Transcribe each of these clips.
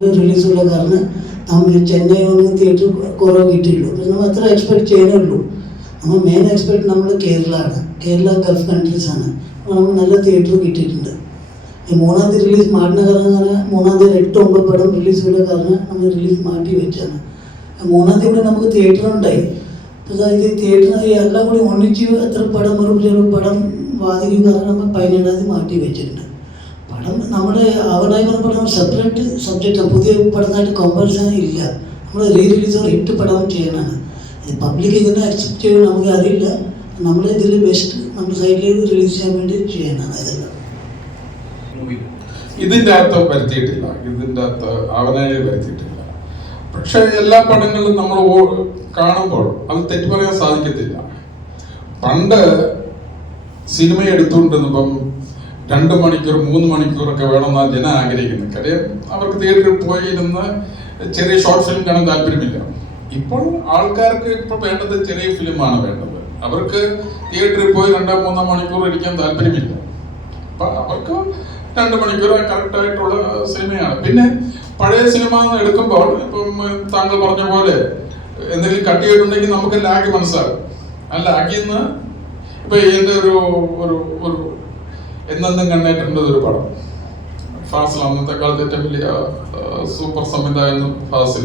റിലീസുള്ള കാരണം നമ്മൾ ചെന്നൈ ഒന്ന് തിയേറ്റർ കുറവ് കിട്ടിയുള്ളൂ. പക്ഷെ നമ്മൾ അത്ര എക്സ്പെക്ട് ചെയ്യുന്നുള്ളൂ. നമ്മൾ മെയിൻ എക്സ്പെക്ട് നമ്മൾ കേരളമാണ്, കേരള ഗൾഫ് കൺട്രീസാണ്. അപ്പോൾ നമുക്ക് നല്ല തിയേറ്റർ കിട്ടിയിട്ടുണ്ട്. ഈ 3-ാം തീയതി റിലീസ് മാറ്റുന്ന കാരണം 3-ാം തീയതി 8-9 പടം റിലീസുള്ള കാരണം നമ്മൾ റിലീസ് മാറ്റി വെച്ചാണ്. 3-ാം തീയതി നമുക്ക് തിയേറ്റർ ഉണ്ടായി. അപ്പോൾ ഇത് തിയേറ്റർ എല്ലാം കൂടി ഒന്നിച്ച് എത്ര പടം ഒരു പടം വാദിക്കും കാരണം നമ്മൾ 17-ാം തീയതി മാറ്റി വെച്ചിട്ടുണ്ട്. പടം നമ്മുടെ അവനായി പറഞ്ഞ പടം സെപ്പറേറ്റ് സബ്ജക്റ്റാണ്. പുതിയ പടമായിട്ട് കമ്പാരിസൺ ഇല്ല. നമ്മൾ റിലീസ് ഹിറ്റ് പടം ചെയ്യണമാണ്. പബ്ലിക് ഇതിനെ അക്സെപ്റ്റ് ചെയ്യുമ്പോൾ നമുക്ക് അറിയില്ല. നമ്മൾ ഇതിൽ ബെസ്റ്റ് നമ്മുടെ സൈഡിലേക്ക് റിലീസ് ചെയ്യാൻ വേണ്ടി ചെയ്യണമാണ്. ഇതെല്ലാം ഇതിൻ്റെ അകത്ത് വരുത്തിയിട്ടില്ല, ഇതിൻ്റെ അകത്ത് അവനായി വരുത്തിയിട്ടില്ല. പക്ഷെ എല്ലാ പടങ്ങളും നമ്മൾ കാണുമ്പോൾ അത് തെറ്റ് പറയാൻ സാധിക്കത്തില്ല. പണ്ട് സിനിമ എടുത്തുകൊണ്ടിരുന്നപ്പം 2 മണിക്കൂർ 3 മണിക്കൂറൊക്കെ വേണമെന്നാണ് ജനം ആഗ്രഹിക്കുന്നത്. കാര്യം അവർക്ക് തിയേറ്ററിൽ പോയി ഇരുന്ന് ചെറിയ ഷോർട്ട് ഫിലിം കാണാൻ താല്പര്യമില്ല. ഇപ്പോൾ ആൾക്കാർക്ക് ഇപ്പോൾ വേണ്ടത് ചെറിയ ഫിലിമാണ് വേണ്ടത്. അവർക്ക് തിയേറ്ററിൽ പോയി 2-3 മണിക്കൂർ ഇരിക്കാൻ താല്പര്യമില്ല. അപ്പം അവർക്ക് 2 മണിക്കൂർ കറക്റ്റായിട്ടുള്ള സിനിമയാണ്. പിന്നെ പഴയ സിനിമ എടുക്കുമ്പോൾ ഇപ്പം താങ്കൾ പറഞ്ഞ പോലെ എന്തെങ്കിലും കട്ട് ചെയ്തിട്ടുണ്ടെങ്കിൽ നമുക്ക് ലാഗ് മനസ്സിലാകും. ആ ലാഗിൽ നിന്ന് ഇപ്പം എൻ്റെ ഒരു എന്നെന്നും കണ്ടിട്ടുണ്ട് ഒരു പടം ഫാസിൽ, അന്നത്തെ കാലത്ത് ഏറ്റവും വലിയ സൂപ്പർ സംവിധായകൻ ഫാസിൽ.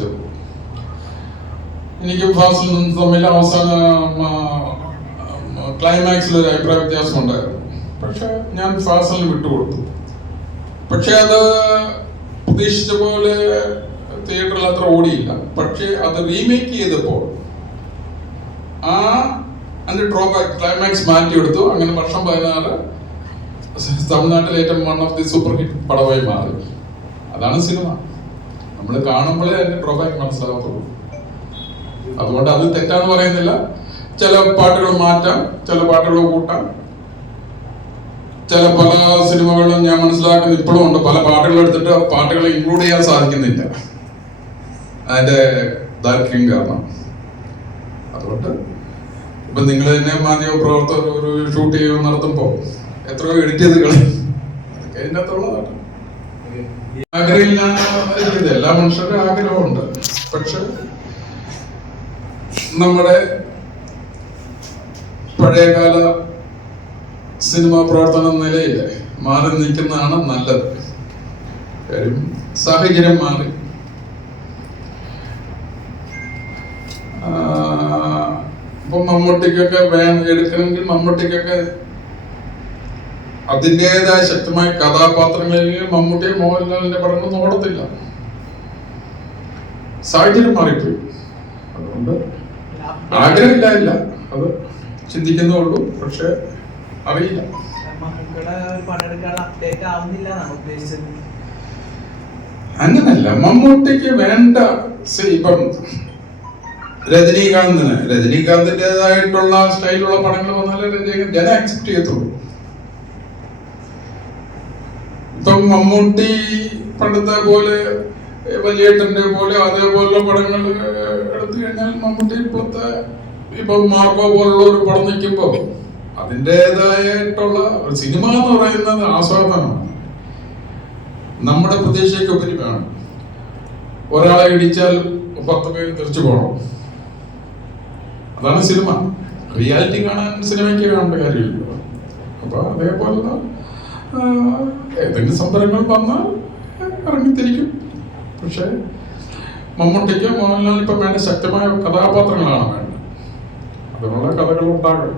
എനിക്ക് ഫാസിൽ നിന്ന് തമ്മിൽ അവസാന ക്ലൈമാക്സിൽ ഒരു അഭിപ്രായ വ്യത്യാസം ഉണ്ടായിരുന്നു. പക്ഷെ ഞാൻ ഫാസിലിന് വിട്ടുകൊടുത്തു. പക്ഷെ അത് പ്രതീക്ഷിച്ച പോലെ തിയേറ്ററിൽ അത്ര ഓടിയില്ല. പക്ഷെ അത് റീമേക്ക് ചെയ്തപ്പോൾ അതിന്റെ ഡ്രോബാക്ക് ക്ലൈമാക്സ് മാറ്റിയെടുത്തു. അങ്ങനെ വർഷം 16 തമിഴ്നാട്ടിലെ ഏറ്റവും one of the super hit പടമായി മാറി. അതാണ് സിനിമ. നമ്മൾ കാണുമ്പോഴേ അതിന്റെ ഡ്രോബാക്ക് മനസ്സിലാകത്തുള്ളൂ. അതുകൊണ്ട് അത് തെറ്റാന്ന് പറയുന്നില്ല. ചില പാട്ടുകൾ മാറ്റാം, ചില പാട്ടുകൾ കൂട്ടാം. ചില പല സിനിമകളും ഞാൻ മനസ്സിലാക്കുന്ന ഇപ്പോഴും ഉണ്ട്. പല പാട്ടുകൾ എടുത്തിട്ട് പാട്ടുകൾ ഇൻക്ലൂഡ് ചെയ്യാൻ സാധിക്കുന്നില്ല, അതിന്റെ ദാരിദ്ര്യം കാരണം. അതുകൊണ്ട് ഇപ്പൊ നിങ്ങൾ തന്നെ മാധ്യമ പ്രവർത്തകർ ഒരു ഷൂട്ട് ചെയ്യുക നടത്തുമ്പോൾ എത്രയോ എഡിറ്റ് ചെയ്ത് കളയും. അതൊക്കെ അതിൻ്റെ അകത്തുള്ളതാണ്. ആഗ്രഹമില്ല, എല്ലാ മനുഷ്യരുടെ ആഗ്രഹമുണ്ട്. പക്ഷെ നമ്മുടെ പഴയകാല സിനിമാ പ്രവർത്തന നിലയിൽ മാറി നിൽക്കുന്നതാണ് നല്ലത്. കാര്യം സാഹചര്യം മാറി. ഇപ്പം മമ്മൂട്ടിക്കൊക്കെ എടുക്കണമെങ്കിൽ മമ്മൂട്ടിക്കൊക്കെ അതിൻ്റെതായ ശക്തമായ കഥാപാത്രങ്ങളിൽ മമ്മൂട്ടിയെ മോഹൻലാലിന്റെ പടങ്ങളൊന്നും ഓടത്തില്ല. സാഹചര്യം മാറിപ്പോയി. അതുകൊണ്ട് ആഗ്രഹമില്ല, അത് ചിന്തിക്കുന്നേ ഉള്ളൂ. പക്ഷെ അറിയില്ല. അങ്ങനല്ല, മമ്മൂട്ടിക്ക് വേണ്ട. ഇപ്പം രജനീകാന്തിൻ്റെതായിട്ടുള്ള സ്റ്റൈലുള്ള പടങ്ങൾ വന്നാലേ ജനം അക്സെപ്റ്റ് ചെയ്യത്തുള്ളൂ. ഇപ്പം മമ്മൂട്ടി പണ്ടത്തെ പോലെ വലിയേട്ടന്റെ പോലെ അതേപോലുള്ള പടങ്ങൾ എടുത്തു കഴിഞ്ഞാൽ മമ്മൂട്ടി ഇപ്പോഴത്തെ ഇപ്പം മാർക്കോ പോലുള്ള ഒരു പടം നിൽക്കുമ്പോൾ അതിൻ്റെതായിട്ടുള്ള സിനിമ എന്ന് പറയുന്നത് ആസ്വാദനമാണ്. നമ്മുടെ പ്രതീക്ഷയ്ക്ക് ഉപരി വേണം. ഒരാളെ ഇടിച്ചാൽ 10 പേര് തിരിച്ചു പോകണം. അതാണ് സിനിമ. റിയാലിറ്റി കാണാൻ സിനിമയ്ക്ക് കാണേണ്ട കാര്യമില്ല. അപ്പൊ അതേപോലെ ഏതെങ്കിലും സംഭവങ്ങൾ വന്നാൽ ഇറങ്ങിത്തിരിക്കും. പക്ഷെ മമ്മൂട്ടിക്ക് മോഹൻലാൽ ഇപ്പം വേണ്ട ശക്തമായ കഥാപാത്രങ്ങളാണ് വേണ്ടത്. അതിനുള്ള കഥകൾ ഉണ്ടാകും.